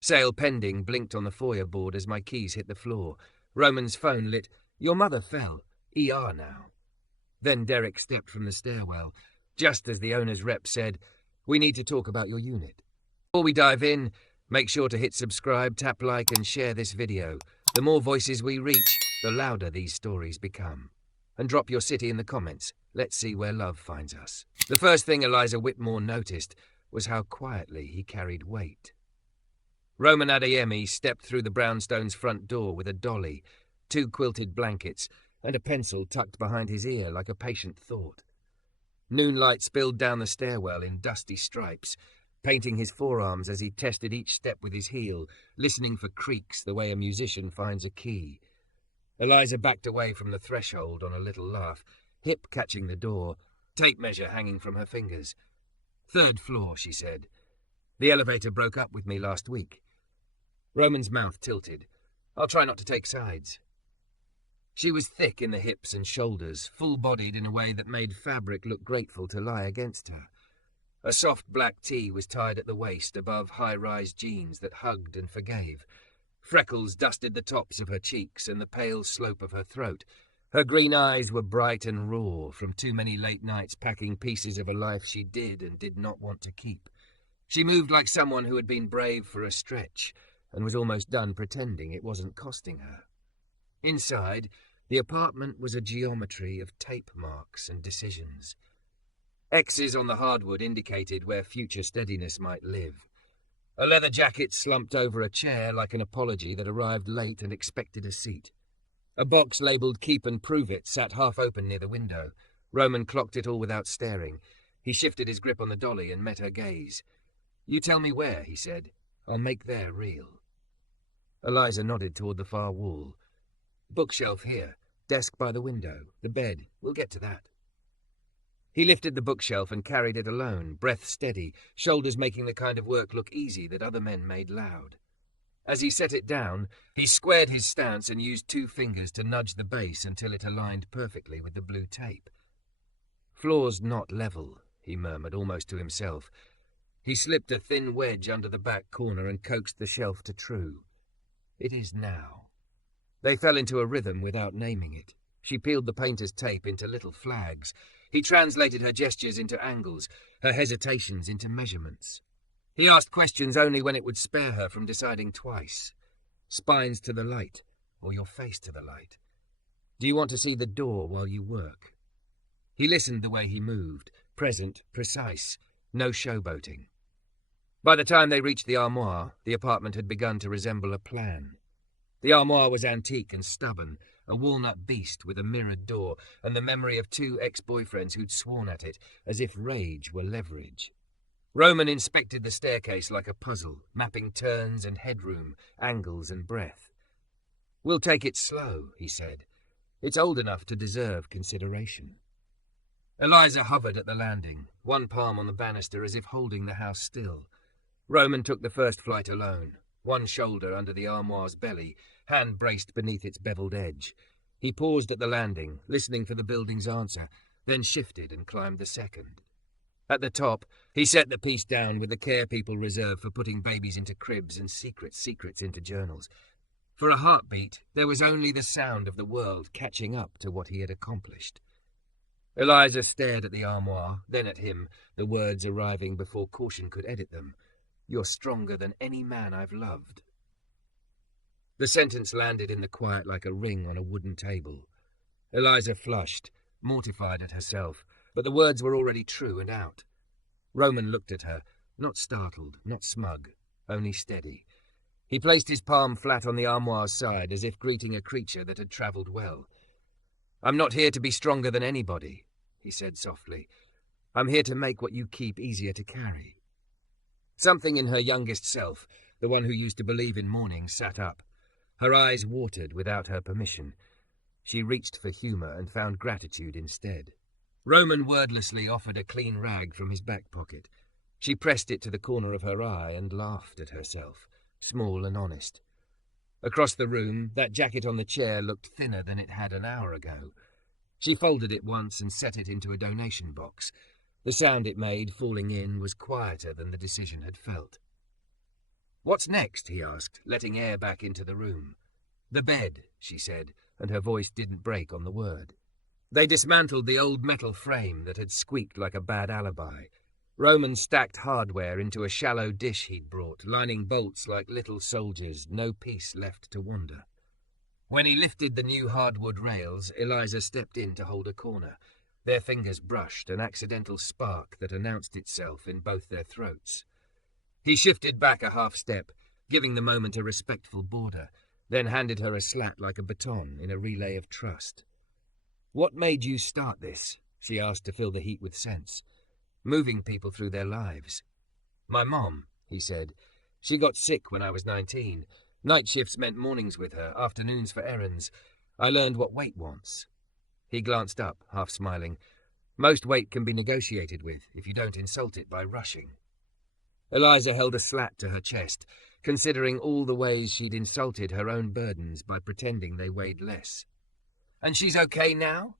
Sale pending blinked on the foyer board as my keys hit the floor. Roman's phone lit. Your mother fell. ER now. Then Derek stepped from the stairwell, just as the owner's rep said, we need to talk about your unit. Before we dive in, make sure to hit subscribe, tap like and share this video. The more voices we reach, the louder these stories become. And drop your city in the comments. Let's see where love finds us. The first thing Eliza Whitmore noticed was how quietly he carried weight. Roman Adeyemi stepped through the brownstone's front door with a dolly, 2 quilted blankets, and a pencil tucked behind his ear like a patient thought. Noonlight spilled down the stairwell in dusty stripes, painting his forearms as he tested each step with his heel, listening for creaks the way a musician finds a key. Eliza backed away from the threshold on a little laugh, hip catching the door, tape measure hanging from her fingers. 3rd floor, she said. The elevator broke up with me last week. Roman's mouth tilted. I'll try not to take sides. She was thick in the hips and shoulders, full-bodied in a way that made fabric look grateful to lie against her. A soft black tee was tied at the waist above high-rise jeans that hugged and forgave. Freckles dusted the tops of her cheeks and the pale slope of her throat. Her green eyes were bright and raw from too many late nights packing pieces of a life she did and did not want to keep. She moved like someone who had been brave for a stretch and was almost done pretending it wasn't costing her. Inside, the apartment was a geometry of tape marks and decisions. X's on the hardwood indicated where future steadiness might live. A leather jacket slumped over a chair like an apology that arrived late and expected a seat. A box labelled Keep and Prove It sat half open near the window. Roman clocked it all without staring. He shifted his grip on the dolly and met her gaze. You tell me where, he said. I'll make there real. Eliza nodded toward the far wall. Bookshelf here. Desk by the window. The bed. We'll get to that. He lifted the bookshelf and carried it alone, breath steady, shoulders making the kind of work look easy that other men made loud. As he set it down, he squared his stance and used 2 fingers to nudge the base until it aligned perfectly with the blue tape. Floor's not level, he murmured almost to himself. He slipped a thin wedge under the back corner and coaxed the shelf to true. It is now. They fell into a rhythm without naming it. She peeled the painter's tape into little flags. He translated her gestures into angles, her hesitations into measurements. He asked questions only when it would spare her from deciding twice. Spines to the light, or your face to the light. Do you want to see the door while you work? He listened the way he moved, present, precise, no showboating. By the time they reached the armoire, the apartment had begun to resemble a plan. The armoire was antique and stubborn, a walnut beast with a mirrored door and the memory of 2 ex-boyfriends who'd sworn at it, as if rage were leverage. Roman inspected the staircase like a puzzle, mapping turns and headroom, angles and breadth. We'll take it slow, he said. It's old enough to deserve consideration. Eliza hovered at the landing, one palm on the banister as if holding the house still. Roman took the first flight alone, one shoulder under the armoire's belly, hand braced beneath its beveled edge. He paused at the landing, listening for the building's answer, then shifted and climbed the second. At the top, he set the piece down with the care people reserve for putting babies into cribs and secrets into journals. For a heartbeat, there was only the sound of the world catching up to what he had accomplished. Eliza stared at the armoire, then at him, the words arriving before caution could edit them. You're stronger than any man I've loved. The sentence landed in the quiet like a ring on a wooden table. Eliza flushed, mortified at herself, but the words were already true and out. Roman looked at her, not startled, not smug, only steady. He placed his palm flat on the armoire's side as if greeting a creature that had travelled well. I'm not here to be stronger than anybody, he said softly. I'm here to make what you keep easier to carry. Something in her youngest self, the one who used to believe in morning, sat up. Her eyes watered without her permission. She reached for humour and found gratitude instead. Roman wordlessly offered a clean rag from his back pocket. She pressed it to the corner of her eye and laughed at herself, small and honest. Across the room, that jacket on the chair looked thinner than it had an hour ago. She folded it once and set it into a donation box. The sound it made, falling in, was quieter than the decision had felt. "What's next?" he asked, letting air back into the room. "The bed," she said, and her voice didn't break on the word. They dismantled the old metal frame that had squeaked like a bad alibi. Roman stacked hardware into a shallow dish he'd brought, lining bolts like little soldiers, no piece left to wander. When he lifted the new hardwood rails, Eliza stepped in to hold a corner. Their fingers brushed, an accidental spark that announced itself in both their throats. He shifted back a half step, giving the moment a respectful border, then handed her a slat like a baton in a relay of trust. "What made you start this?" she asked to fill the heat with sense. "Moving people through their lives." "My mom," he said. "She got sick when I was 19. Night shifts meant mornings with her, afternoons for errands. I learned what weight wants." He glanced up, half smiling. "Most weight can be negotiated with, if you don't insult it by rushing." Eliza held a slat to her chest, considering all the ways she'd insulted her own burdens by pretending they weighed less. "And she's okay now?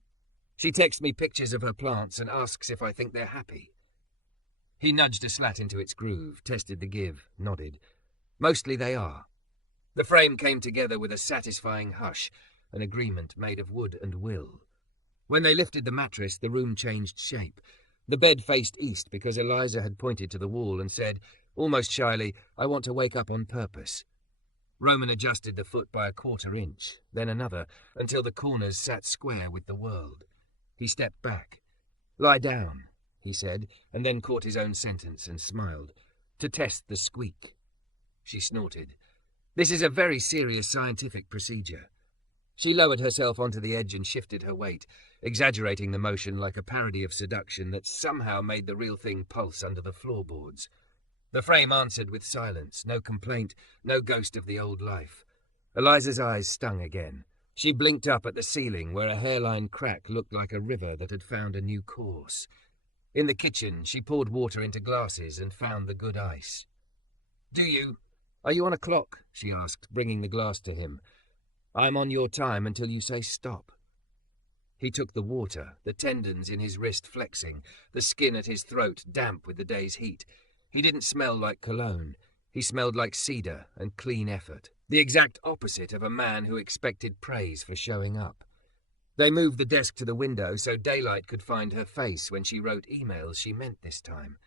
She texts me pictures of her plants and asks if I think they're happy." He nudged a slat into its groove, tested the give, nodded. "Mostly they are." The frame came together with a satisfying hush, an agreement made of wood and will. When they lifted the mattress, the room changed shape. The bed faced east because Eliza had pointed to the wall and said, almost shyly, "I want to wake up on purpose." Roman adjusted the foot by a 1/4 inch, then another, until the corners sat square with the world. He stepped back. "Lie down," he said, and then caught his own sentence and smiled. "To test the squeak." She snorted. "This is a very serious scientific procedure." She lowered herself onto the edge and shifted her weight, exaggerating the motion like a parody of seduction that somehow made the real thing pulse under the floorboards. The frame answered with silence, no complaint, no ghost of the old life. Eliza's eyes stung again. She blinked up at the ceiling where a hairline crack looked like a river that had found a new course. In the kitchen, she poured water into glasses and found the good ice. "Are you on a clock?" she asked, bringing the glass to him. "I'm on your time until you say stop." He took the water, the tendons in his wrist flexing, the skin at his throat damp with the day's heat. He didn't smell like cologne. He smelled like cedar and clean effort, the exact opposite of a man who expected praise for showing up. They moved the desk to the window so daylight could find her face when she wrote emails she meant this time.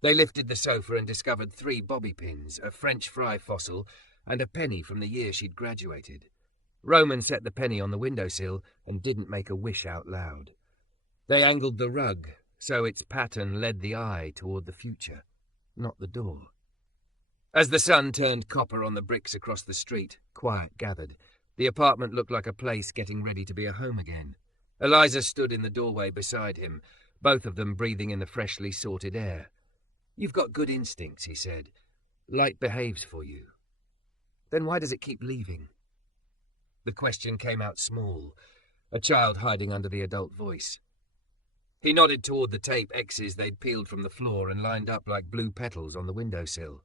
They lifted the sofa and discovered 3 bobby pins, a French fry fossil, and a penny from the year she'd graduated. Roman set the penny on the windowsill and didn't make a wish out loud. They angled the rug so its pattern led the eye toward the future, not the door. As the sun turned copper on the bricks across the street, quiet gathered. The apartment looked like a place getting ready to be a home again. Eliza stood in the doorway beside him, both of them breathing in the freshly sorted air. "You've got good instincts," he said. "Light behaves for you." "Then why does it keep leaving?" The question came out small, a child hiding under the adult voice. He nodded toward the tape X's they'd peeled from the floor and lined up like blue petals on the windowsill.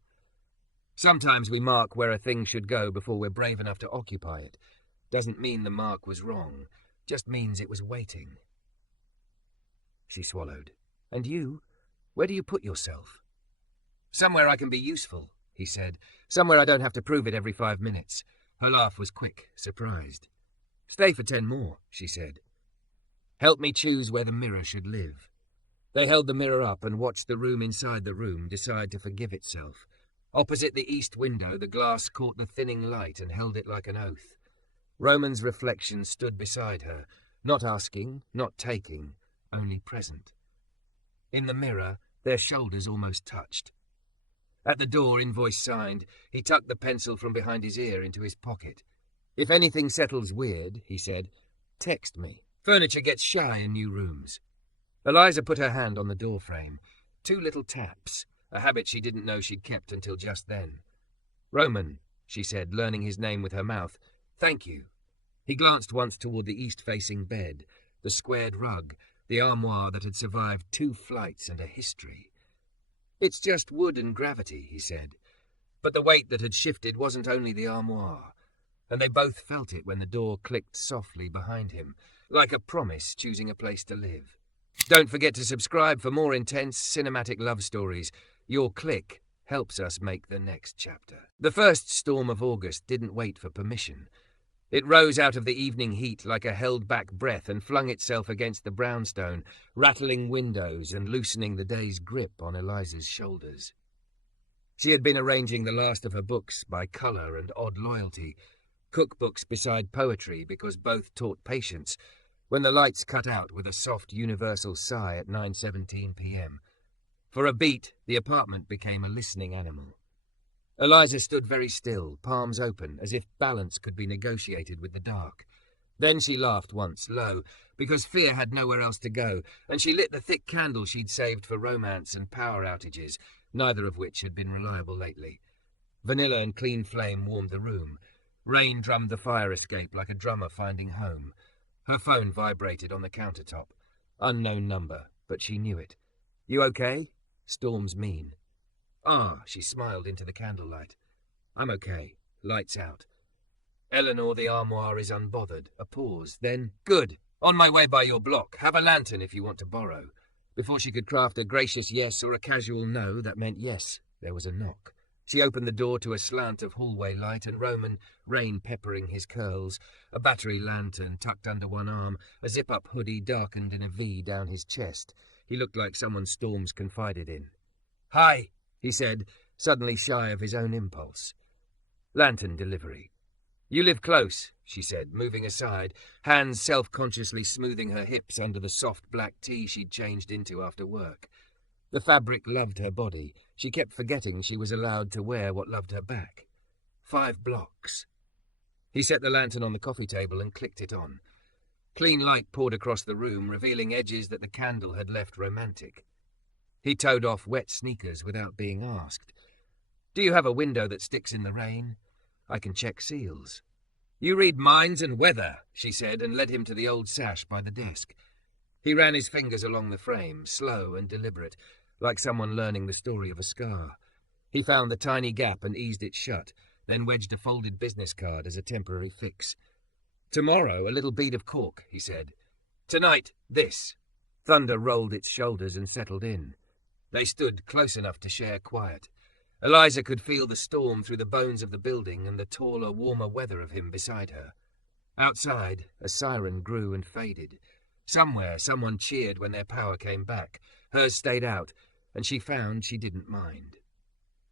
"Sometimes we mark where a thing should go before we're brave enough to occupy it. Doesn't mean the mark was wrong, just means it was waiting." She swallowed. "And you? Where do you put yourself?" "Somewhere I can be useful," he said. "Somewhere I don't have to prove it every 5 minutes." Her laugh was quick, surprised. "Stay for 10 more, she said. "Help me choose where the mirror should live." They held the mirror up and watched the room inside the room decide to forgive itself. Opposite the east window, the glass caught the thinning light and held it like an oath. Roman's reflection stood beside her, not asking, not taking, only present. In the mirror, their shoulders almost touched. At the door, invoice signed, he tucked the pencil from behind his ear into his pocket. "If anything settles weird," he said, "text me. Furniture gets shy in new rooms." Eliza put her hand on the doorframe. 2 little taps, a habit she didn't know she'd kept until just then. "Roman," she said, learning his name with her mouth. "Thank you." He glanced once toward the east-facing bed, the squared rug, the armoire that had survived 2 flights and a history. "It's just wood and gravity," he said. But the weight that had shifted wasn't only the armoire, and they both felt it when the door clicked softly behind him, like a promise choosing a place to live. Don't forget to subscribe for more intense cinematic love stories. Your click helps us make the next chapter. The first storm of August didn't wait for permission. It rose out of the evening heat like a held-back breath and flung itself against the brownstone, rattling windows and loosening the day's grip on Eliza's shoulders. She had been arranging the last of her books by colour and odd loyalty, cookbooks beside poetry because both taught patience, when the lights cut out with a soft universal sigh at 9:17 p.m. For a beat, the apartment became a listening animal. Eliza stood very still, palms open, as if balance could be negotiated with the dark. Then she laughed once, low, because fear had nowhere else to go, and she lit the thick candle she'd saved for romance and power outages, neither of which had been reliable lately. Vanilla and clean flame warmed the room. Rain drummed the fire escape like a drummer finding home. Her phone vibrated on the countertop. Unknown number, but she knew it. "You okay?" Storm's mean. "Ah," she smiled into the candlelight. "I'm okay. Lights out." Eleanor, the armoire, is unbothered. A pause. Then, "Good. On my way by your block. Have a lantern if you want to borrow." Before she could craft a gracious yes or a casual no, that meant yes. There was a knock. She opened the door to a slant of hallway light, and Roman, rain peppering his curls, a battery lantern tucked under one arm, a zip-up hoodie darkened in a V down his chest. He looked like someone Storms confided in. "Hi," he said, suddenly shy of his own impulse. Lantern delivery. "You live close," she said, moving aside, hands self-consciously smoothing her hips under the soft black tee she'd changed into after work. The fabric loved her body. She kept forgetting she was allowed to wear what loved her back. 5 blocks. He set the lantern on the coffee table and clicked it on. Clean light poured across the room, revealing edges that the candle had left romantic. He towed off wet sneakers without being asked. "Do you have a window that sticks in the rain? I can check seals." "You read minds and weather," she said, and led him to the old sash by the desk. He ran his fingers along the frame, slow and deliberate, like someone learning the story of a scar. He found the tiny gap and eased it shut, then wedged a folded business card as a temporary fix. "Tomorrow, a little bead of cork," he said. "Tonight, this." Thunder rolled its shoulders and settled in. They stood close enough to share quiet. Eliza could feel the storm through the bones of the building and the taller, warmer weather of him beside her. Outside, a siren grew and faded. Somewhere, someone cheered when their power came back. Hers stayed out, and she found she didn't mind.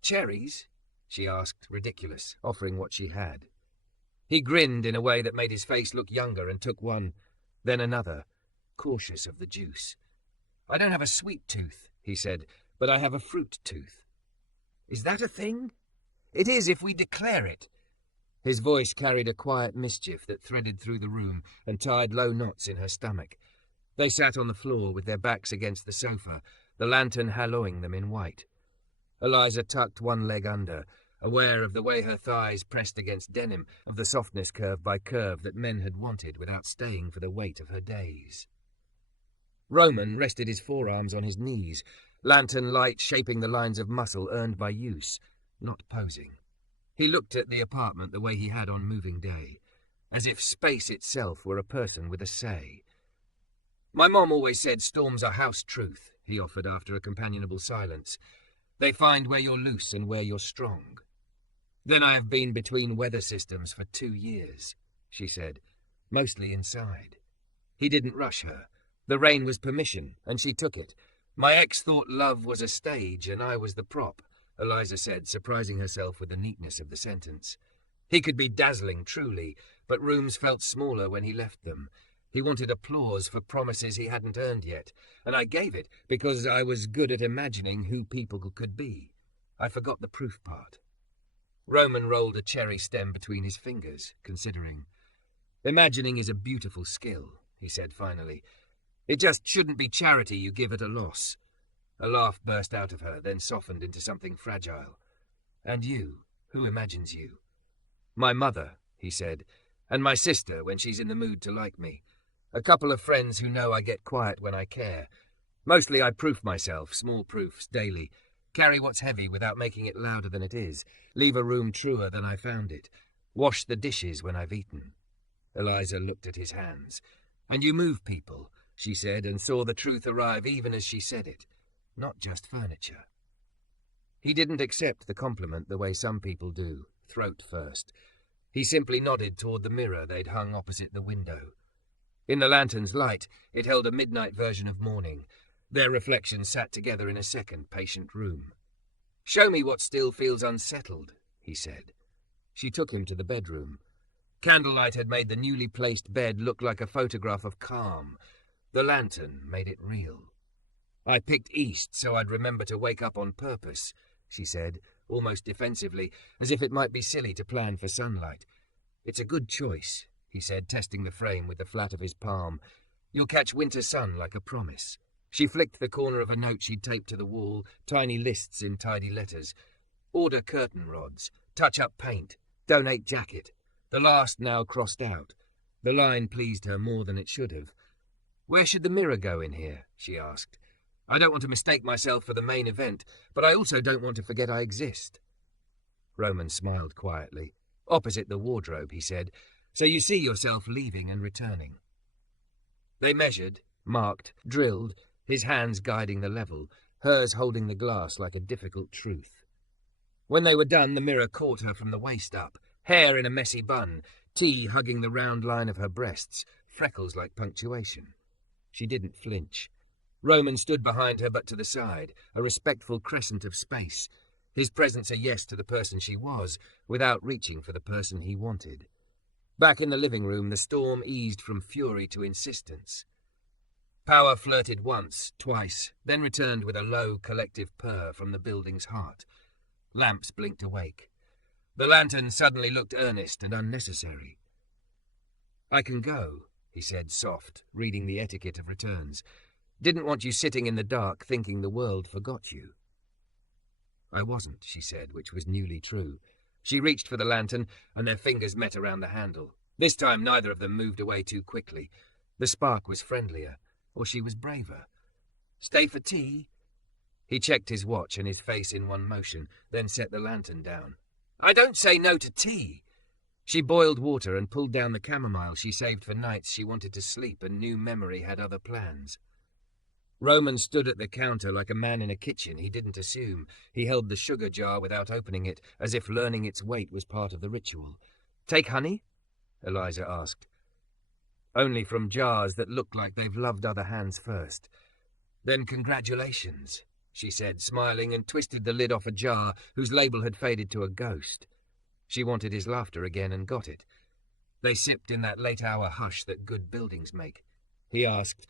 "Cherries?" she asked, ridiculous, offering what she had. He grinned in a way that made his face look younger and took one, then another, cautious of the juice. "I don't have a sweet tooth," he said, "but I have a fruit tooth." "Is that a thing?" "It is if we declare it." His voice carried a quiet mischief that threaded through the room and tied low knots in her stomach. They sat on the floor with their backs against the sofa, the lantern haloing them in white. Eliza tucked one leg under, aware of the way her thighs pressed against denim, of the softness curve by curve that men had wanted without staying for the weight of her days. Roman rested his forearms on his knees, lantern light shaping the lines of muscle earned by use, not posing. He looked at the apartment the way he had on moving day, as if space itself were a person with a say. "My mom always said storms are house truth," he offered after a companionable silence. "They find where you're loose and where you're strong." "Then I have been between weather systems for 2 years," she said, "mostly inside." He didn't rush her. The rain was permission, and she took it. "My ex thought love was a stage, and I was the prop," Eliza said, surprising herself with the neatness of the sentence. He could be dazzling, truly, but rooms felt smaller when he left them. He wanted applause for promises he hadn't earned yet, and I gave it because I was good at imagining who people could be. I forgot the proof part. Roman rolled a cherry stem between his fingers, considering. "Imagining is a beautiful skill," he said finally. "It just shouldn't be charity you give at a loss." A laugh burst out of her, then softened into something fragile. "And you? Who imagines you?" "My mother," he said, "and my sister when she's in the mood to like me. A couple of friends who know I get quiet when I care. Mostly I proof myself, small proofs, daily. Carry what's heavy without making it louder than it is. Leave a room truer than I found it. Wash the dishes when I've eaten." Eliza looked at his hands. "And you move people," she said, and saw the truth arrive even as she said it. Not just furniture. He didn't accept the compliment the way some people do, throat first. He simply nodded toward the mirror they'd hung opposite the window. In the lantern's light, it held a midnight version of morning. Their reflections sat together in a second patient room. "Show me what still feels unsettled," he said. She took him to the bedroom. Candlelight had made the newly placed bed look like a photograph of calm. The lantern made it real. "I picked east so I'd remember to wake up on purpose," she said, almost defensively, as if it might be silly to plan for sunlight. "It's a good choice," he said, testing the frame with the flat of his palm. "You'll catch winter sun like a promise." She flicked the corner of a note she'd taped to the wall, tiny lists in tidy letters. "Order curtain rods, touch up paint, donate jacket." The last now crossed out. The line pleased her more than it should have. "Where should the mirror go in here?" she asked. "I don't want to mistake myself for the main event, but I also don't want to forget I exist." Roman smiled quietly. "Opposite the wardrobe," he said, "so you see yourself leaving and returning." They measured, marked, drilled, his hands guiding the level, hers holding the glass like a difficult truth. When they were done, the mirror caught her from the waist up, hair in a messy bun, tea hugging the round line of her breasts, freckles like punctuation. She didn't flinch. Roman stood behind her but to the side, a respectful crescent of space, his presence a yes to the person she was, without reaching for the person he wanted. Back in the living room, the storm eased from fury to insistence. Power flirted once, twice, then returned with a low, collective purr from the building's heart. Lamps blinked awake. The lantern suddenly looked earnest and unnecessary. "I can go," he said, soft, reading the etiquette of returns. "Didn't want you sitting in the dark thinking the world forgot you." "I wasn't," she said, which was newly true. She reached for the lantern, and their fingers met around the handle. This time neither of them moved away too quickly. The spark was friendlier, or she was braver. "Stay for tea?" He checked his watch and his face in one motion, then set the lantern down. "I don't say no to tea." She boiled water and pulled down the chamomile she saved for nights she wanted to sleep and knew memory had other plans. Roman stood at the counter like a man in a kitchen he didn't assume. He held the sugar jar without opening it, as if learning its weight was part of the ritual. "Take honey?" Eliza asked. "Only from jars that look like they've loved other hands first." "Then congratulations," she said, smiling, and twisted the lid off a jar whose label had faded to a ghost. She wanted his laughter again and got it. They sipped in that late-hour hush that good buildings make. He asked,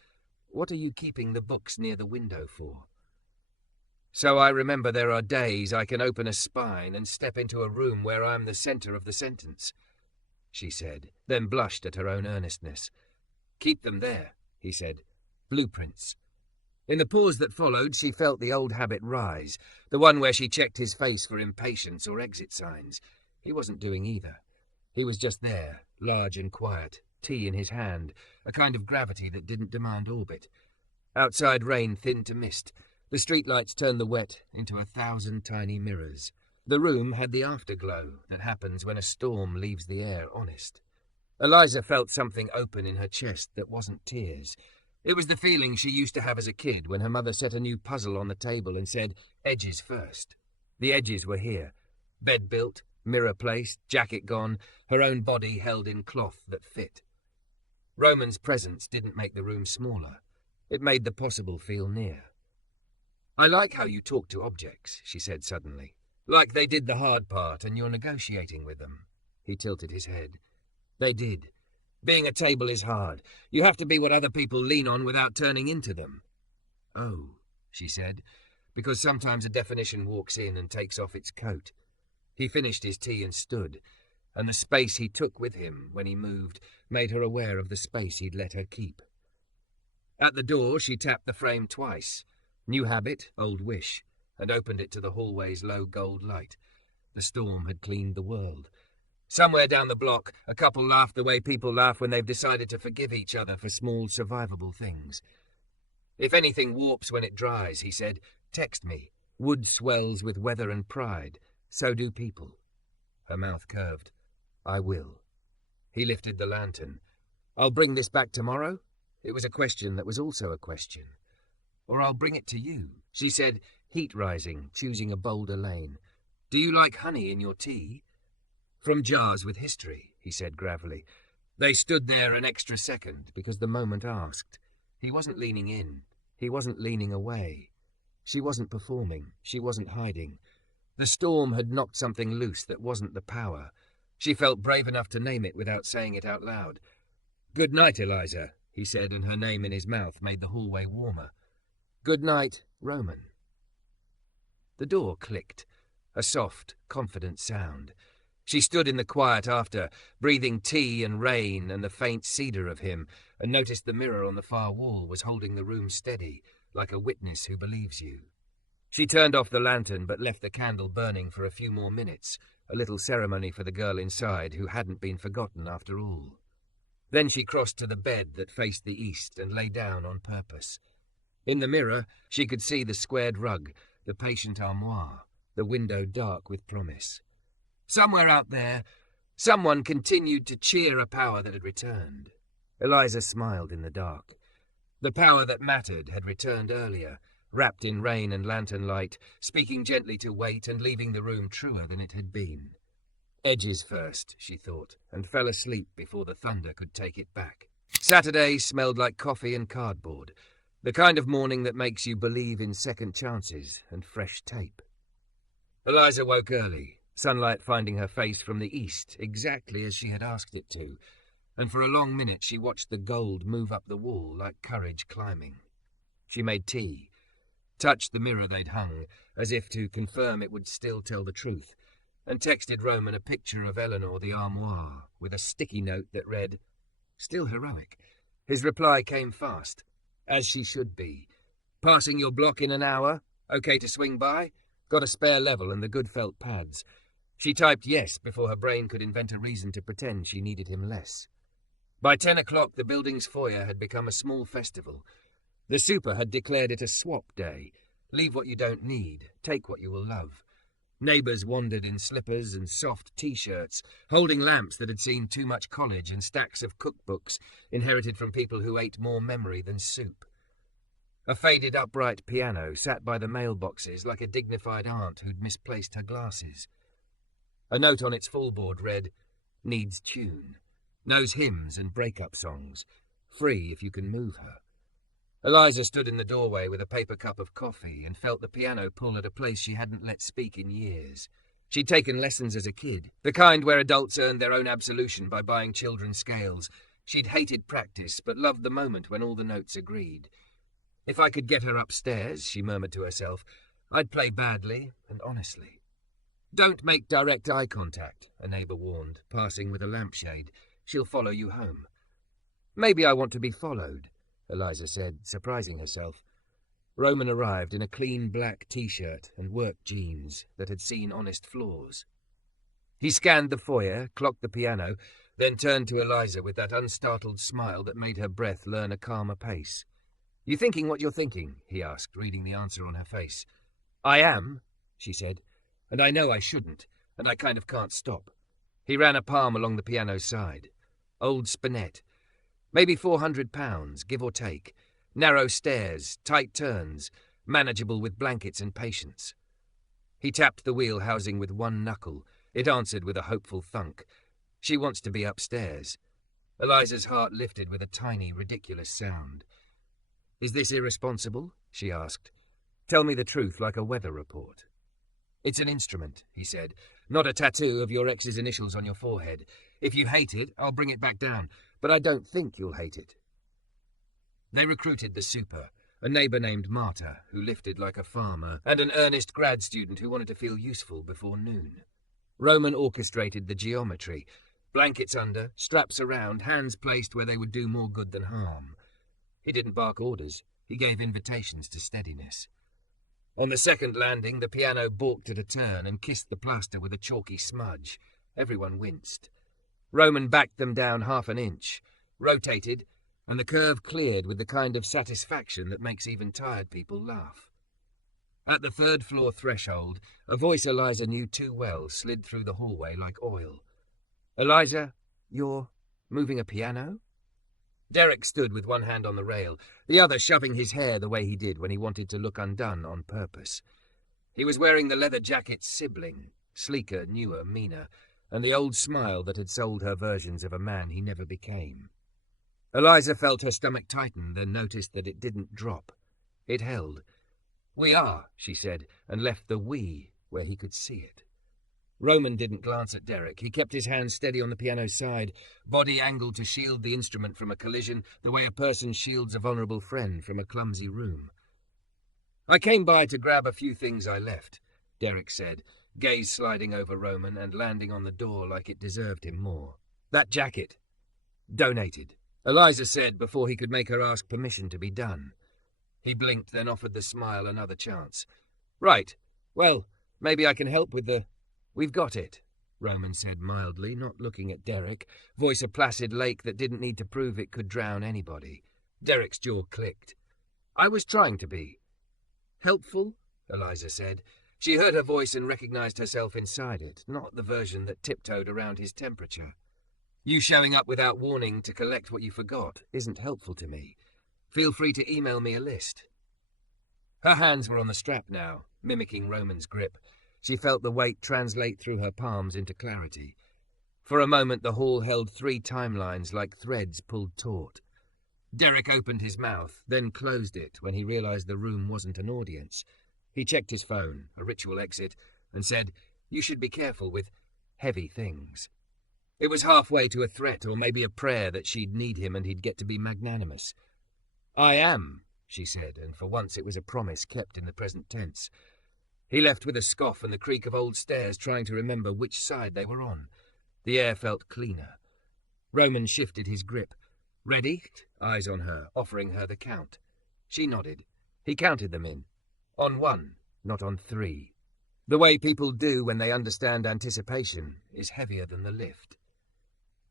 "What are you keeping the books near the window for?" "So I remember there are days I can open a spine and step into a room where I'm the center of the sentence," she said, then blushed at her own earnestness. "Keep them there," he said. "Blueprints." In the pause that followed, she felt the old habit rise, the one where she checked his face for impatience or exit signs. He wasn't doing either. He was just there, large and quiet, tea in his hand, a kind of gravity that didn't demand orbit. Outside rain thinned to mist. The streetlights turned the wet into 1,000 tiny mirrors. The room had the afterglow that happens when a storm leaves the air honest. Eliza felt something open in her chest that wasn't tears. It was the feeling she used to have as a kid when her mother set a new puzzle on the table and said, "Edges first." The edges were here. Bed built, mirror placed, jacket gone, her own body held in cloth that fit. Roman's presence didn't make the room smaller. It made the possible feel near. "I like how you talk to objects," she said suddenly. "Like they did the hard part and you're negotiating with them." He tilted his head. "They did. Being a table is hard. You have to be what other people lean on without turning into them." "Oh," she said, because sometimes a definition walks in and takes off its coat. He finished his tea and stood, and the space he took with him when he moved made her aware of the space he'd let her keep. At the door, she tapped the frame twice. New habit, old wish, and opened it to the hallway's low gold light. The storm had cleaned the world. Somewhere down the block, a couple laughed the way people laugh when they've decided to forgive each other for small, survivable things. "If anything warps when it dries," he said, "text me. Wood swells with weather and pride. So do people." Her mouth curved. "I will." He lifted the lantern. "I'll bring this back tomorrow?" It was a question that was also a question. "Or I'll bring it to you," she said, heat rising, choosing a bolder lane. "Do you like honey in your tea?" "From jars with history," he said gravelly. They stood there an extra second because the moment asked. He wasn't leaning in. He wasn't leaning away. She wasn't performing. She wasn't hiding. The storm had knocked something loose that wasn't the power. She felt brave enough to name it without saying it out loud. "Good night, Eliza," he said, and her name in his mouth made the hallway warmer. "Good night, Roman." The door clicked, a soft, confident sound. She stood in the quiet after, breathing tea and rain and the faint cedar of him, and noticed the mirror on the far wall was holding the room steady, like a witness who believes you. She turned off the lantern but left the candle burning for a few more minutes, a little ceremony for the girl inside who hadn't been forgotten after all. Then she crossed to the bed that faced the east and lay down on purpose. In the mirror, she could see the squared rug, the patient armoire, the window dark with promise. Somewhere out there, someone continued to cheer a power that had returned. Eliza smiled in the dark. The power that mattered had returned earlier, wrapped in rain and lantern light, speaking gently to wait and leaving the room truer than it had been. Edges first, she thought, and fell asleep before the thunder could take it back. Saturday smelled like coffee and cardboard, the kind of morning that makes you believe in second chances and fresh tape. Eliza woke early, sunlight finding her face from the east, exactly as she had asked it to, and for a long minute she watched the gold move up the wall like courage climbing. She made tea, touched the mirror they'd hung, as if to confirm it would still tell the truth, and texted Roman a picture of Eleanor the armoire, with a sticky note that read, "Still heroic." His reply came fast, as she should be. "Passing your block in an hour? Okay to swing by? Got a spare level and the good felt pads." She typed yes before her brain could invent a reason to pretend she needed him less. By 10 o'clock, the building's foyer had become a small festival. The super had declared it a swap day. Leave what you don't need, take what you will love. Neighbours wandered in slippers and soft T-shirts, holding lamps that had seen too much college and stacks of cookbooks inherited from people who ate more memory than soup. A faded upright piano sat by the mailboxes like a dignified aunt who'd misplaced her glasses. A note on its fullboard read, "Needs tune. Knows hymns and break-up songs. Free if you can move her." Eliza stood in the doorway with a paper cup of coffee and felt the piano pull at a place she hadn't let speak in years. She'd taken lessons as a kid, the kind where adults earned their own absolution by buying children's scales. She'd hated practice, but loved the moment when all the notes agreed. "If I could get her upstairs," she murmured to herself, "I'd play badly and honestly." "Don't make direct eye contact," a neighbour warned, passing with a lampshade. "She'll follow you home." "Maybe I want to be followed," Eliza said, surprising herself. Roman arrived in a clean black T-shirt and work jeans that had seen honest flaws. He scanned the foyer, clocked the piano, then turned to Eliza with that unstartled smile that made her breath learn a calmer pace. "You thinking what you're thinking?" he asked, reading the answer on her face. "I am," she said, "and I know I shouldn't, and I kind of can't stop." He ran a palm along the piano's side. Old spinet. Maybe 400 pounds, give or take. Narrow stairs, tight turns, manageable with blankets and patience. He tapped the wheel housing with one knuckle. It answered with a hopeful thunk. She wants to be upstairs. Eliza's heart lifted with a tiny, ridiculous sound. "Is this irresponsible?" she asked. "Tell me the truth like a weather report." "It's an instrument," he said, "not a tattoo of your ex's initials on your forehead. If you hate it, I'll bring it back down, but I don't think you'll hate it." They recruited the super, a neighbour named Marta, who lifted like a farmer, and an earnest grad student who wanted to feel useful before noon. Roman orchestrated the geometry. Blankets under, straps around, hands placed where they would do more good than harm. He didn't bark orders. He gave invitations to steadiness. On the second landing, the piano balked at a turn and kissed the plaster with a chalky smudge. Everyone winced. Roman backed them down 1/2 inch, rotated, and the curve cleared with the kind of satisfaction that makes even tired people laugh. At the third-floor threshold, a voice Eliza knew too well slid through the hallway like oil. "Eliza, you're moving a piano?" Derek stood with one hand on the rail, the other shoving his hair the way he did when he wanted to look undone on purpose. He was wearing the leather jacket's sibling, sleeker, newer, meaner, and the old smile that had sold her versions of a man he never became. Eliza felt her stomach tighten, then noticed that it didn't drop. It held. "We are," she said, and left the "we" where he could see it. Roman didn't glance at Derek. He kept his hand steady on the piano's side, body angled to shield the instrument from a collision, the way a person shields a vulnerable friend from a clumsy room. "I came by to grab a few things I left," Derek said, gaze sliding over Roman and landing on the door like it deserved him more. "That jacket. Donated," Eliza said before he could make her ask permission to be done. He blinked, then offered the smile another chance. "Right. Well, maybe I can help with the—" "We've got it," Roman said mildly, not looking at Derek, voice a placid lake that didn't need to prove it could drown anybody. Derek's jaw clicked. "I was trying to be." "Helpful?" Eliza said. She heard her voice and recognized herself inside it, not the version that tiptoed around his temperature. "You showing up without warning to collect what you forgot isn't helpful to me. Feel free to email me a list." Her hands were on the strap now, mimicking Roman's grip. She felt the weight translate through her palms into clarity. For a moment the hall held 3 timelines like threads pulled taut. Derek opened his mouth, then closed it when he realized the room wasn't an audience. He checked his phone, a ritual exit, and said, "You should be careful with heavy things." It was halfway to a threat or maybe a prayer that she'd need him and he'd get to be magnanimous. "I am," she said, and for once it was a promise kept in the present tense. He left with a scoff and the creak of old stairs, trying to remember which side they were on. The air felt cleaner. Roman shifted his grip. "Ready?" Eyes on her, offering her the count. She nodded. He counted them in. On 1, not on 3. The way people do when they understand anticipation is heavier than the lift.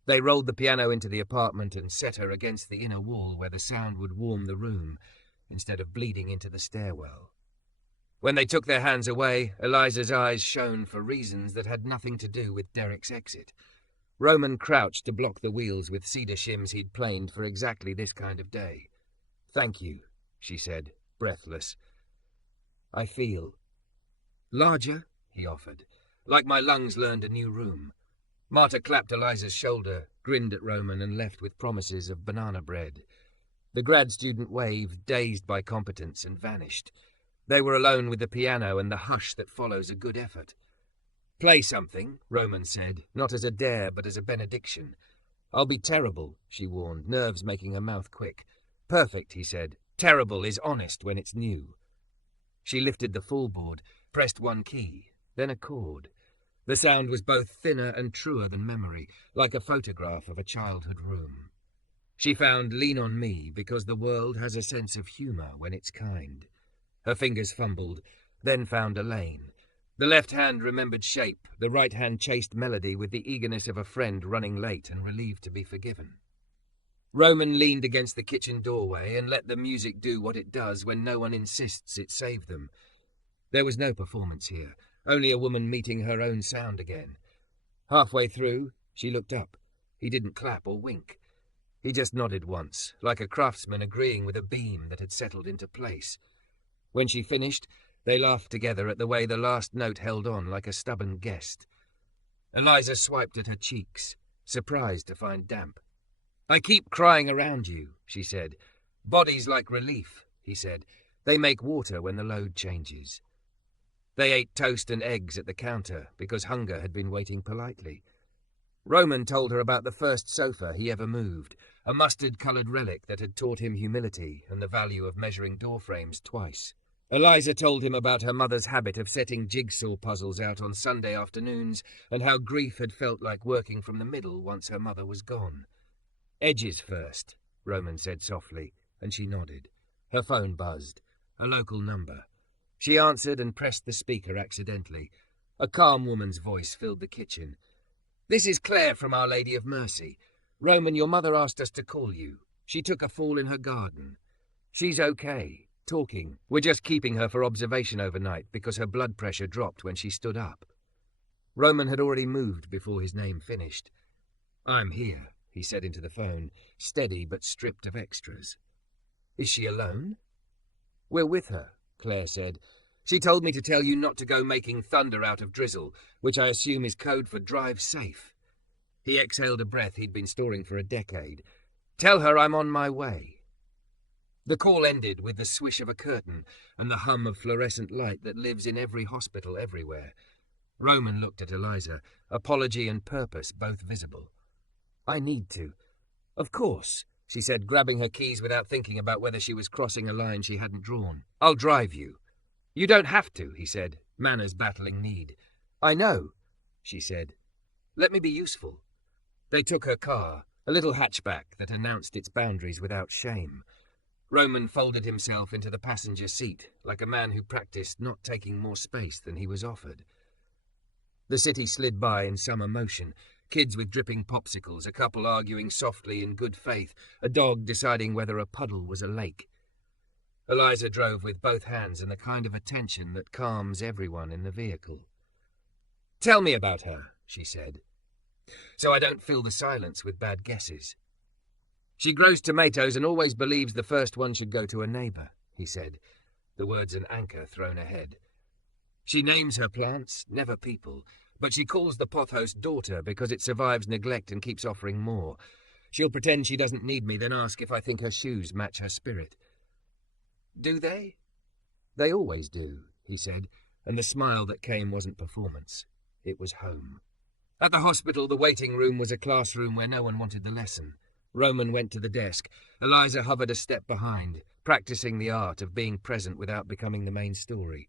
They rolled the piano into the apartment and set her against the inner wall where the sound would warm the room instead of bleeding into the stairwell. When they took their hands away, Eliza's eyes shone for reasons that had nothing to do with Derek's exit. Roman crouched to block the wheels with cedar shims he'd planed for exactly this kind of day. "Thank you," she said, breathless. "I feel—" "Larger," he offered, like my lungs learned a new room. Marta clapped Eliza's shoulder, grinned at Roman, and left with promises of banana bread. The grad student waved, dazed by competence, and vanished. They were alone with the piano and the hush that follows a good effort. "Play something," Roman said, not as a dare but as a benediction. "I'll be terrible," she warned, nerves making her mouth quick. "Perfect," he said. "Terrible is honest when it's new." She lifted the full board, pressed 1 key, then a chord. The sound was both thinner and truer than memory, like a photograph of a childhood room. She found "Lean on Me" because the world has a sense of humor when it's kind. Her fingers fumbled, then found a lane. The left hand remembered shape, the right hand chased melody with the eagerness of a friend running late and relieved to be forgiven. Roman leaned against the kitchen doorway and let the music do what it does when no one insists it saved them. There was no performance here, only a woman meeting her own sound again. Halfway through, she looked up. He didn't clap or wink. He just nodded once, like a craftsman agreeing with a beam that had settled into place. When she finished, they laughed together at the way the last note held on like a stubborn guest. Eliza swiped at her cheeks, surprised to find damp. "I keep crying around you," she said. "Bodies like relief," he said. "They make water when the load changes." They ate toast and eggs at the counter because hunger had been waiting politely. Roman told her about the first sofa he ever moved, a mustard-coloured relic that had taught him humility and the value of measuring door frames twice. Eliza told him about her mother's habit of setting jigsaw puzzles out on Sunday afternoons and how grief had felt like working from the middle once her mother was gone. "Edges first," Roman said softly, and she nodded. Her phone buzzed. A local number. She answered and pressed the speaker accidentally. A calm woman's voice filled the kitchen. "This is Claire from Our Lady of Mercy. Roman, your mother asked us to call you. She took a fall in her garden. She's okay, talking. We're just keeping her for observation overnight because her blood pressure dropped when she stood up." Roman had already moved before his name finished. "I'm here," he said into the phone, steady but stripped of extras. "Is she alone?" "We're with her," Claire said. She told me to tell you not to go making thunder out of drizzle, which I assume is code for drive safe. He exhaled a breath he'd been storing for a decade. Tell her I'm on my way. The call ended with the swish of a curtain and the hum of fluorescent light that lives in every hospital everywhere. Roman looked at Eliza, apology and purpose both visible. I need to. Of course, she said, grabbing her keys without thinking about whether she was crossing a line she hadn't drawn. I'll drive you. You don't have to, he said, manners battling need. I know, she said. Let me be useful. They took her car, a little hatchback that announced its boundaries without shame. Roman folded himself into the passenger seat, like a man who practiced not taking more space than he was offered. The city slid by in summer motion, kids with dripping popsicles, a couple arguing softly in good faith, a dog deciding whether a puddle was a lake. Eliza drove with both hands and the kind of attention that calms everyone in the vehicle. Tell me about her, she said, so I don't fill the silence with bad guesses. She grows tomatoes and always believes the first one should go to a neighbour, he said, the words an anchor thrown ahead. She names her plants, never people, but she calls the pothhost daughter because it survives neglect and keeps offering more. She'll pretend she doesn't need me, then ask if I think her shoes match her spirit. Do they? They always do, he said, and the smile that came wasn't performance. It was home. At the hospital, the waiting room was a classroom where no one wanted the lesson. Roman went to the desk. Eliza hovered a step behind, practicing the art of being present without becoming the main story.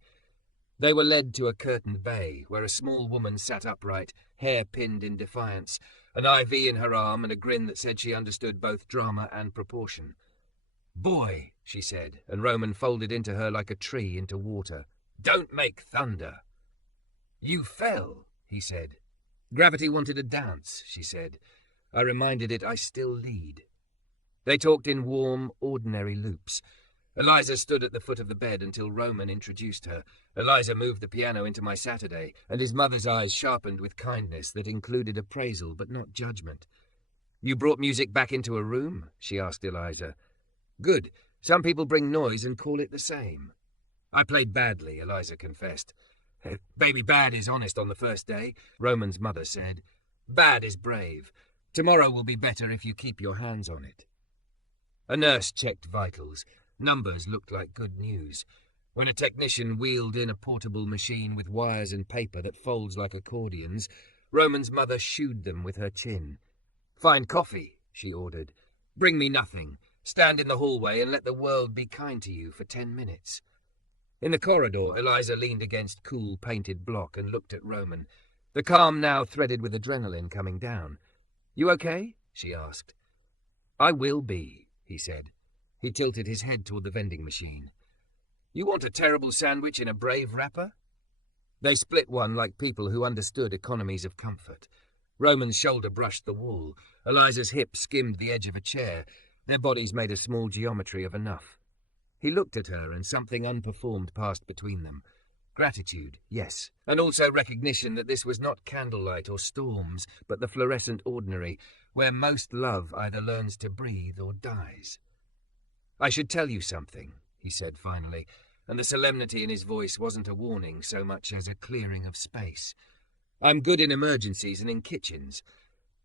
They were led to a curtained bay, where a small woman sat upright, hair pinned in defiance, an IV in her arm and a grin that said she understood both drama and proportion. Boy, she said, and Roman folded into her like a tree into water. Don't make thunder. You fell, he said. Gravity wanted a dance, she said. I reminded it I still lead. They talked in warm, ordinary loops. Eliza stood at the foot of the bed until Roman introduced her. Eliza moved the piano into my Saturday, and his mother's eyes sharpened with kindness that included appraisal but not judgment. You brought music back into a room? She asked Eliza. Good. Some people bring noise and call it the same. I played badly, Eliza confessed. Baby bad is honest on the first day, Roman's mother said. Bad is brave. Tomorrow will be better if you keep your hands on it. A nurse checked vitals. Numbers looked like good news. When a technician wheeled in a portable machine with wires and paper that folds like accordions, Roman's mother shooed them with her chin. Find coffee, she ordered. Bring me nothing. Stand in the hallway and let the world be kind to you for 10 minutes. In the corridor, Eliza leaned against cool painted block and looked at Roman, the calm now threaded with adrenaline coming down. You okay? She asked. I will be, he said. He tilted his head toward the vending machine. You want a terrible sandwich in a brave wrapper? They split one like people who understood economies of comfort. Roman's shoulder brushed the wall. Eliza's hip skimmed the edge of a chair. Their bodies made a small geometry of enough. He looked at her and something unperformed passed between them. Gratitude, yes, and also recognition that this was not candlelight or storms, but the fluorescent ordinary, where most love either learns to breathe or dies. I should tell you something, he said finally, and the solemnity in his voice wasn't a warning so much as a clearing of space. I'm good in emergencies and in kitchens.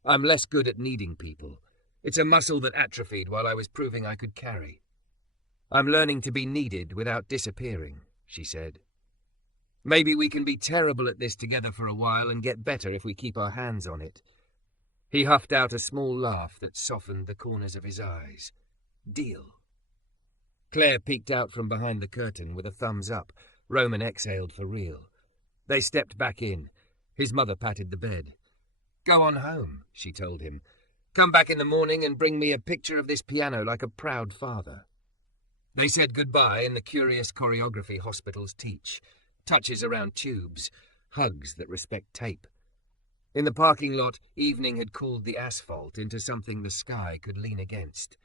I'm less good at needing people. It's a muscle that atrophied while I was proving I could carry. I'm learning to be needed without disappearing, she said. Maybe we can be terrible at this together for a while and get better if we keep our hands on it. He huffed out a small laugh that softened the corners of his eyes. Deal. Claire peeked out from behind the curtain with a thumbs up. Roman exhaled for real. They stepped back in. His mother patted the bed. Go on home, she told him. Come back in the morning and bring me a picture of this piano like a proud father. They said goodbye in the curious choreography hospitals teach. Touches around tubes, hugs that respect tape. In the parking lot, evening had cooled the asphalt into something the sky could lean against.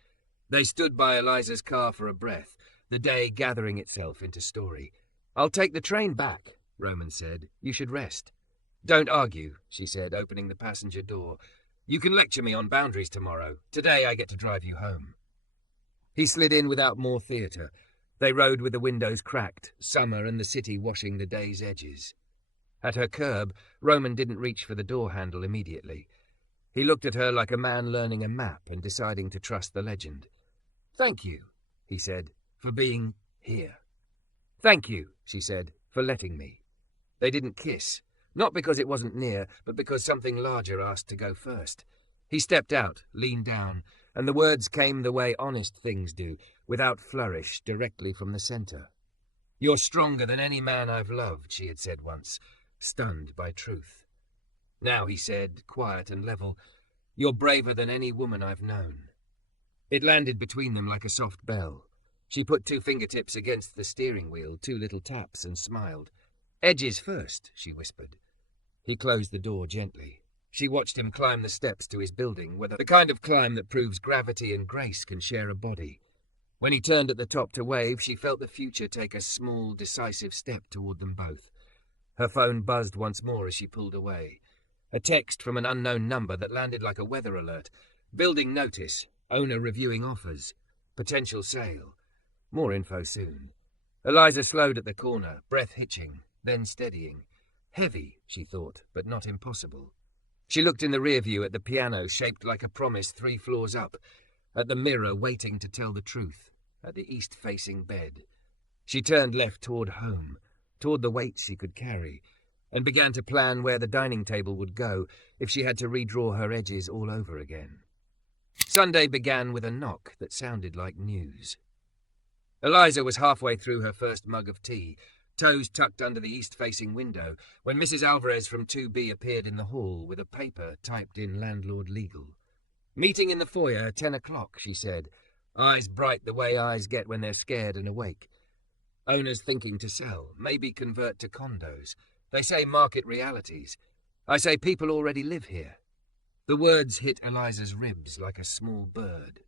They stood by Eliza's car for a breath, the day gathering itself into story. I'll take the train back, Roman said. You should rest. Don't argue, she said, opening the passenger door. You can lecture me on boundaries tomorrow. Today I get to drive you home. He slid in without more theatre. They rode with the windows cracked, summer and the city washing the day's edges. At her curb, Roman didn't reach for the door handle immediately. He looked at her like a man learning a map and deciding to trust the legend. "Thank you," he said, "for being here." "Thank you," she said, "for letting me." They didn't kiss, not because it wasn't near, but because something larger asked to go first. He stepped out, leaned down, and the words came the way honest things do, without flourish, directly from the centre. "You're stronger than any man I've loved," she had said once, stunned by truth. Now he said, quiet and level, "You're braver than any woman I've known." It landed between them like a soft bell. She put 2 fingertips against the steering wheel, 2 little taps, and smiled. "Edges first," she whispered. He closed the door gently. She watched him climb the steps to his building, the kind of climb that proves gravity and grace can share a body. When he turned at the top to wave, she felt the future take a small, decisive step toward them both. Her phone buzzed once more as she pulled away. A text from an unknown number that landed like a weather alert. Building notice, owner reviewing offers, potential sale. More info soon. Eliza slowed at the corner, breath hitching, then steadying. Heavy, she thought, but not impossible. She looked in the rear view at the piano shaped like a promise 3 floors up, at the mirror waiting to tell the truth, at the east-facing bed. She turned left toward home, toward the weight she could carry, and began to plan where the dining table would go if she had to redraw her edges all over again. Sunday began with a knock that sounded like news. Eliza was halfway through her first mug of tea, toes tucked under the east-facing window, when Mrs. Alvarez from 2B appeared in the hall with a paper typed in landlord legal. "Meeting in the foyer, 10 o'clock, she said, eyes bright the way eyes get when they're scared and awake. Owners thinking to sell, maybe convert to condos. They say market realities. I say people already live here." The words hit Eliza's ribs like a small bird.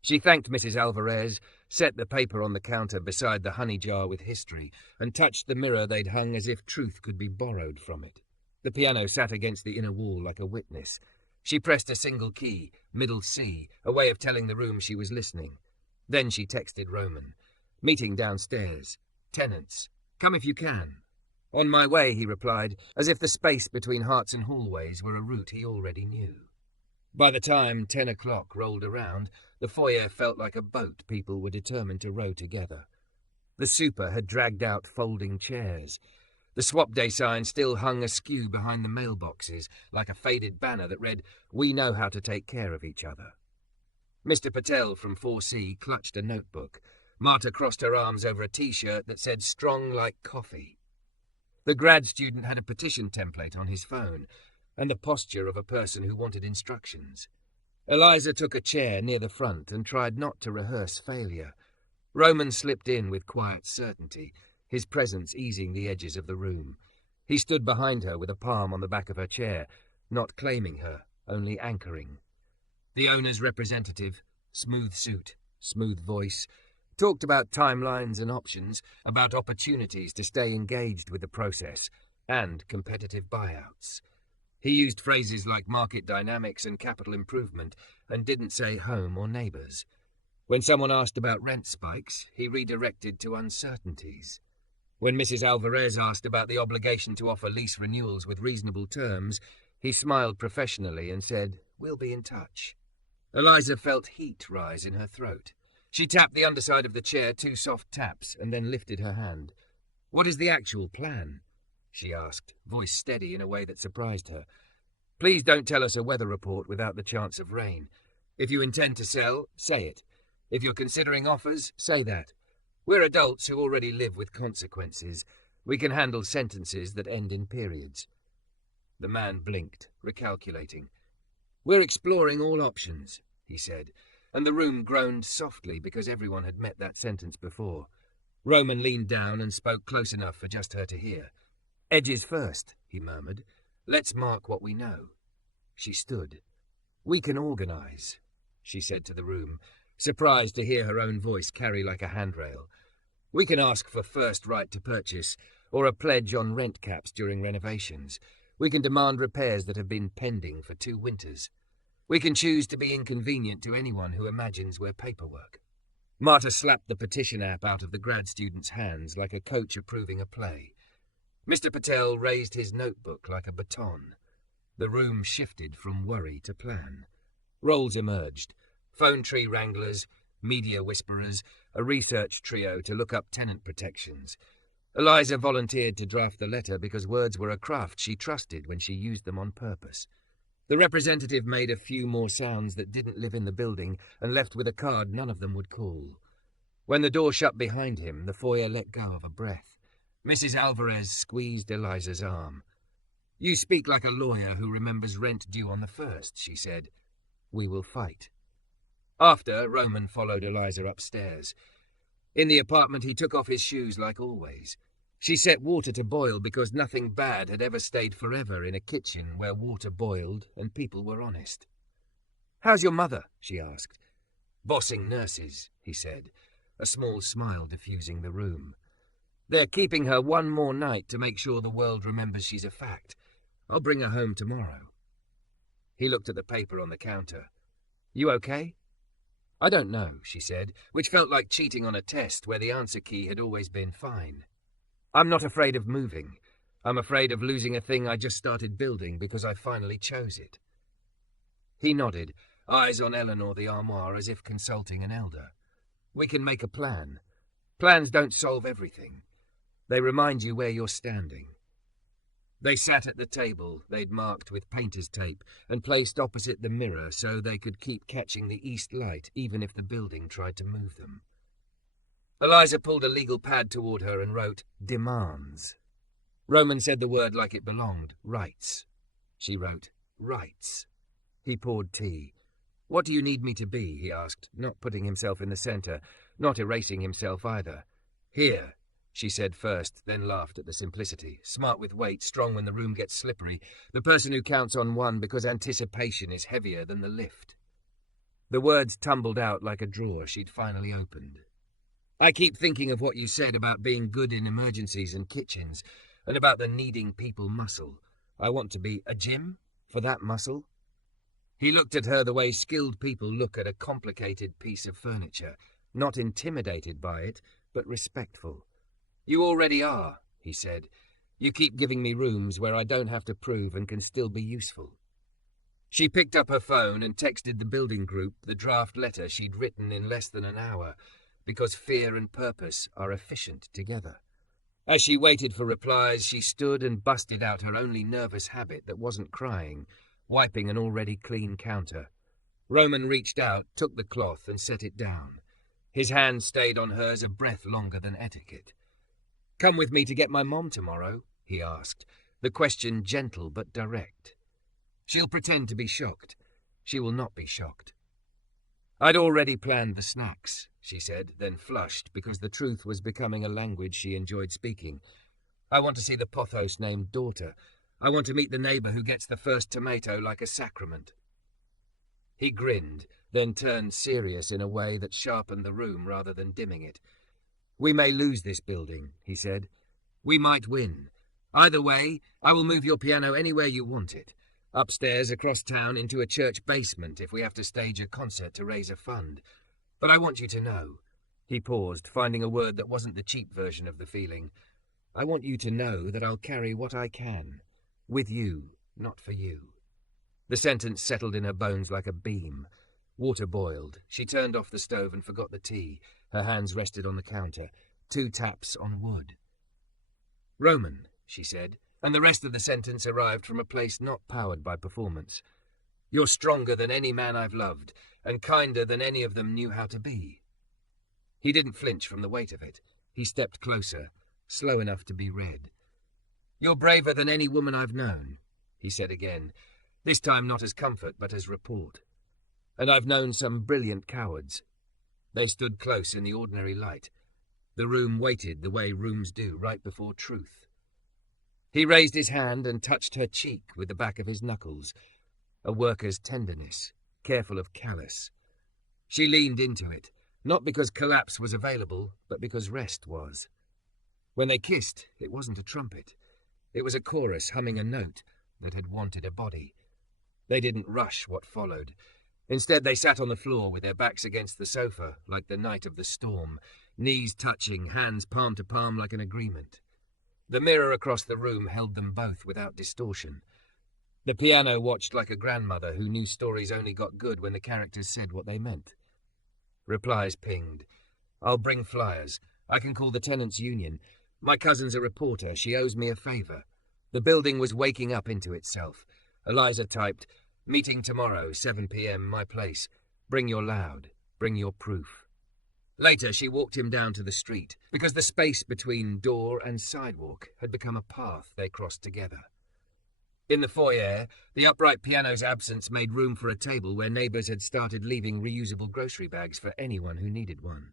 She thanked Mrs. Alvarez, set the paper on the counter beside the honey jar with history, and touched the mirror they'd hung as if truth could be borrowed from it. The piano sat against the inner wall like a witness. She pressed a single key, middle C, a way of telling the room she was listening. Then she texted Roman. "Meeting downstairs. Tenants. Come if you can." "On my way," he replied, as if the space between hearts and hallways were a route he already knew. By the time 10 o'clock rolled around, the foyer felt like a boat people were determined to row together. The super had dragged out folding chairs. The swap day sign still hung askew behind the mailboxes, like a faded banner that read, "We know how to take care of each other." Mr. Patel from 4C clutched a notebook. Marta crossed her arms over a T-shirt that said "Strong like coffee." The grad student had a petition template on his phone, and the posture of a person who wanted instructions. Eliza took a chair near the front and tried not to rehearse failure. Roman slipped in with quiet certainty, his presence easing the edges of the room. He stood behind her with a palm on the back of her chair, not claiming her, only anchoring. The owner's representative, smooth suit, smooth voice, talked about timelines and options, about opportunities to stay engaged with the process, and competitive buyouts. He used phrases like market dynamics and capital improvement, and didn't say home or neighbours. When someone asked about rent spikes, he redirected to uncertainties. When Mrs. Alvarez asked about the obligation to offer lease renewals with reasonable terms, he smiled professionally and said, "We'll be in touch." Eliza felt heat rise in her throat. She tapped the underside of the chair 2 soft taps and then lifted her hand. "What is the actual plan?" she asked, voice steady in a way that surprised her. "Please don't tell us a weather report without the chance of rain. If you intend to sell, say it. If you're considering offers, say that. We're adults who already live with consequences. We can handle sentences that end in periods." The man blinked, recalculating. "We're exploring all options," he said, and the room groaned softly because everyone had met that sentence before. Roman leaned down and spoke close enough for just her to hear. "Edges first," he murmured. "Let's mark what we know." She stood. "We can organise," she said to the room, surprised to hear her own voice carry like a handrail. "We can ask for first right to purchase, or a pledge on rent caps during renovations. We can demand repairs that have been pending for 2 winters. We can choose to be inconvenient to anyone who imagines we're paperwork." Marta slapped the petition app out of the grad student's hands like a coach approving a play. Mr. Patel raised his notebook like a baton. The room shifted from worry to plan. Roles emerged. Phone tree wranglers, media whisperers, a research trio to look up tenant protections. Eliza volunteered to draft the letter because words were a craft she trusted when she used them on purpose. The representative made a few more sounds that didn't live in the building and left with a card none of them would call. When the door shut behind him, the foyer let go of a breath. Mrs. Alvarez squeezed Eliza's arm. "You speak like a lawyer who remembers rent due on the 1st, she said. "We will fight." After, Roman followed Eliza upstairs. In the apartment, he took off his shoes like always. She set water to boil because nothing bad had ever stayed forever in a kitchen where water boiled and people were honest. "How's your mother?" she asked. "Bossing nurses," he said, a small smile diffusing the room. "They're keeping her one more night to make sure the world remembers she's a fact. I'll bring her home tomorrow." He looked at the paper on the counter. "You okay?" "I don't know," she said, which felt like cheating on a test where the answer key had always been fine. "I'm not afraid of moving. I'm afraid of losing a thing I just started building because I finally chose it." He nodded, eyes on Eleanor the armoire as if consulting an elder. "We can make a plan. Plans don't solve everything. They remind you where you're standing." They sat at the table they'd marked with painter's tape and placed opposite the mirror so they could keep catching the east light even if the building tried to move them. Eliza pulled a legal pad toward her and wrote, "Demands." Roman said the word like it belonged, "Rights." She wrote, "Rights." He poured tea. "What do you need me to be?" he asked, not putting himself in the center, not erasing himself either. "Here," she said first, then laughed at the simplicity. Smart with weight, strong when the room gets slippery, the person who counts on one because anticipation is heavier than the lift. The words tumbled out like a drawer she'd finally opened. "I keep thinking of what you said about being good in emergencies and kitchens, and about the needing people muscle. I want to be a gym for that muscle." He looked at her the way skilled people look at a complicated piece of furniture, not intimidated by it, but respectful. "You already are," he said. "You keep giving me rooms where I don't have to prove and can still be useful." She picked up her phone and texted the building group the draft letter she'd written in less than an hour, because fear and purpose are efficient together. As she waited for replies, she stood and busted out her only nervous habit that wasn't crying, wiping an already clean counter. Roman reached out, took the cloth and set it down. His hand stayed on hers a breath longer than etiquette. "Come with me to get my mom tomorrow?" he asked, the question gentle but direct. "She'll pretend to be shocked. She will not be shocked." "I'd already planned the snacks," she said, then flushed because the truth was becoming a language she enjoyed speaking. "I want to see the pothos named daughter. I want to meet the neighbor who gets the first tomato like a sacrament." He grinned, then turned serious in a way that sharpened the room rather than dimming it. "We may lose this building," he said. "We might win. Either way, I will move your piano anywhere you want it. Upstairs, across town, into a church basement if we have to stage a concert to raise a fund. But I want you to know." He paused, finding a word that wasn't the cheap version of the feeling. "I want you to know that I'll carry what I can. With you, not for you." The sentence settled in her bones like a beam. Water boiled. She turned off the stove and forgot the tea. Her hands rested on the counter. 2 taps on wood. "Roman," she said, and the rest of the sentence arrived from a place not powered by performance. "You're stronger than any man I've loved, and kinder than any of them knew how to be." He didn't flinch from the weight of it. He stepped closer, slow enough to be read. "You're braver than any woman I've known," he said again, this time not as comfort but as report. "And I've known some brilliant cowards." They stood close in the ordinary light. The room waited the way rooms do right before truth. He raised his hand and touched her cheek with the back of his knuckles, a worker's tenderness, careful of callous. She leaned into it, not because collapse was available, but because rest was. When they kissed, it wasn't a trumpet. It was a chorus humming a note that had wanted a body. They didn't rush what followed. Instead, they sat on the floor with their backs against the sofa, like the night of the storm, knees touching, hands palm to palm like an agreement. The mirror across the room held them both without distortion. The piano watched like a grandmother who knew stories only got good when the characters said what they meant. Replies pinged. "I'll bring flyers. I can call the tenants' union. My cousin's a reporter. She owes me a favour." The building was waking up into itself. Eliza typed, "Meeting tomorrow, 7 p.m, my place. Bring your loud. Bring your proof." Later, she walked him down to the street, because the space between door and sidewalk had become a path they crossed together. In the foyer, the upright piano's absence made room for a table where neighbours had started leaving reusable grocery bags for anyone who needed one.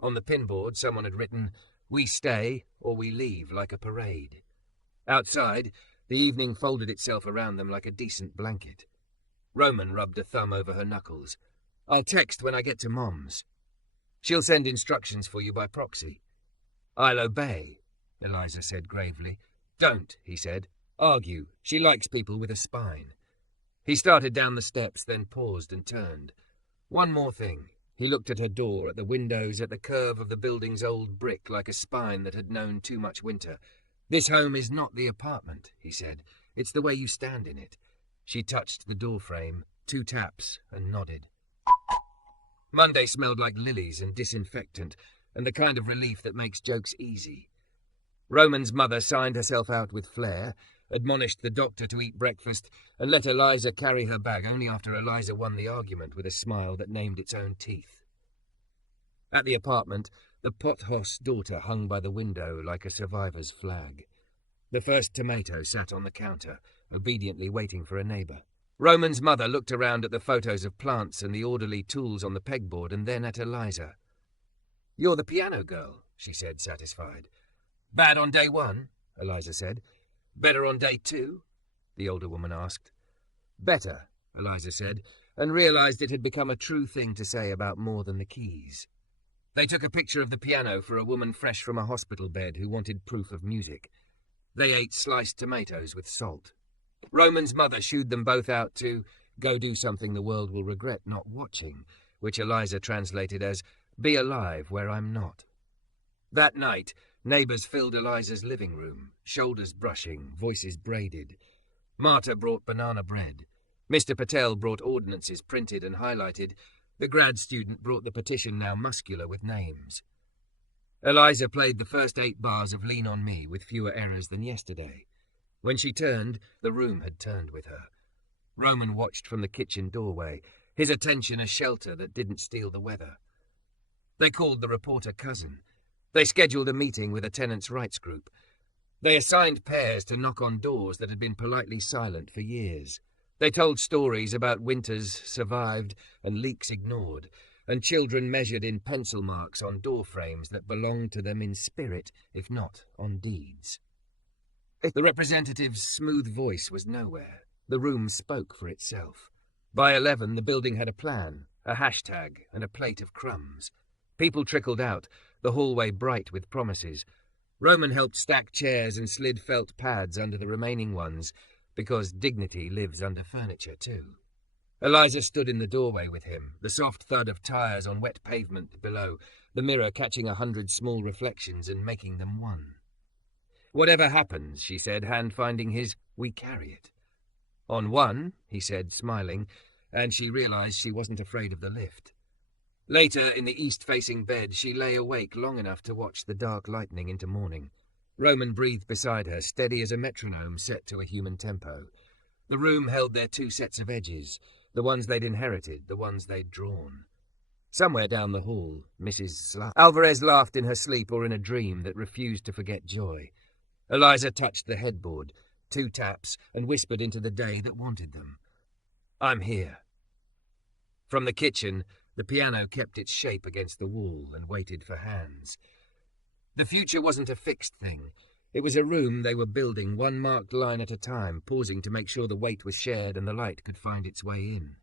On the pinboard, someone had written, "We stay or we leave like a parade." Outside, the evening folded itself around them like a decent blanket. Roman rubbed a thumb over her knuckles. "I'll text when I get to Mom's. She'll send instructions for you by proxy." "I'll obey," Eliza said gravely. "Don't," he said. "Argue. She likes people with a spine." He started down the steps, then paused and turned. "One more thing." He looked at her door, at the windows, at the curve of the building's old brick like a spine that had known too much winter. "This home is not the apartment," he said. "It's the way you stand in it." She touched the door frame, 2 taps, and nodded. Monday smelled like lilies and disinfectant, and the kind of relief that makes jokes easy. Roman's mother signed herself out with flair, admonished the doctor to eat breakfast, and let Eliza carry her bag only after Eliza won the argument with a smile that named its own teeth. At the apartment, the pothouse daughter hung by the window like a survivor's flag. The first tomato sat on the counter, obediently waiting for a neighbour. Roman's mother looked around at the photos of plants and the orderly tools on the pegboard and then at Eliza. "You're the piano girl," she said, satisfied. "Bad on day 1, Eliza said. "Better on day 2, the older woman asked. "Better," Eliza said, and realised it had become a true thing to say about more than the keys. They took a picture of the piano for a woman fresh from a hospital bed who wanted proof of music. They ate sliced tomatoes with salt. Roman's mother shooed them both out to go do something the world will regret not watching, which Eliza translated as, "Be alive where I'm not." That night, neighbours filled Eliza's living room, shoulders brushing, voices braided. Marta brought banana bread. Mr. Patel brought ordinances printed and highlighted. The grad student brought the petition now muscular with names. Eliza played the first 8 bars of Lean on Me with fewer errors than yesterday. When she turned, the room had turned with her. Roman watched from the kitchen doorway, his attention a shelter that didn't steal the weather. They called the reporter cousin. They scheduled a meeting with a tenants' rights group. They assigned pairs to knock on doors that had been politely silent for years. They told stories about winters survived and leaks ignored, and children measured in pencil marks on door frames that belonged to them in spirit, if not on deeds. The representative's smooth voice was nowhere. The room spoke for itself. By 11, the building had a plan, a hashtag, and a plate of crumbs. People trickled out, the hallway bright with promises. Roman helped stack chairs and slid felt pads under the remaining ones, because dignity lives under furniture too. Eliza stood in the doorway with him, the soft thud of tyres on wet pavement below, the mirror catching 100 small reflections and making them one. "Whatever happens," she said, hand finding his, "we carry it." "On one," he said, smiling, and she realised she wasn't afraid of the lift. Later, in the east-facing bed, she lay awake long enough to watch the dark lightening into morning. Roman breathed beside her, steady as a metronome set to a human tempo. The room held their 2 sets of edges, the ones they'd inherited, the ones they'd drawn. Somewhere down the hall, Alvarez laughed in her sleep or in a dream that refused to forget joy. Eliza touched the headboard, 2 taps, and whispered into the day that wanted them. "I'm here." From the kitchen, the piano kept its shape against the wall and waited for hands. The future wasn't a fixed thing. It was a room they were building, one marked line at a time, pausing to make sure the weight was shared and the light could find its way in.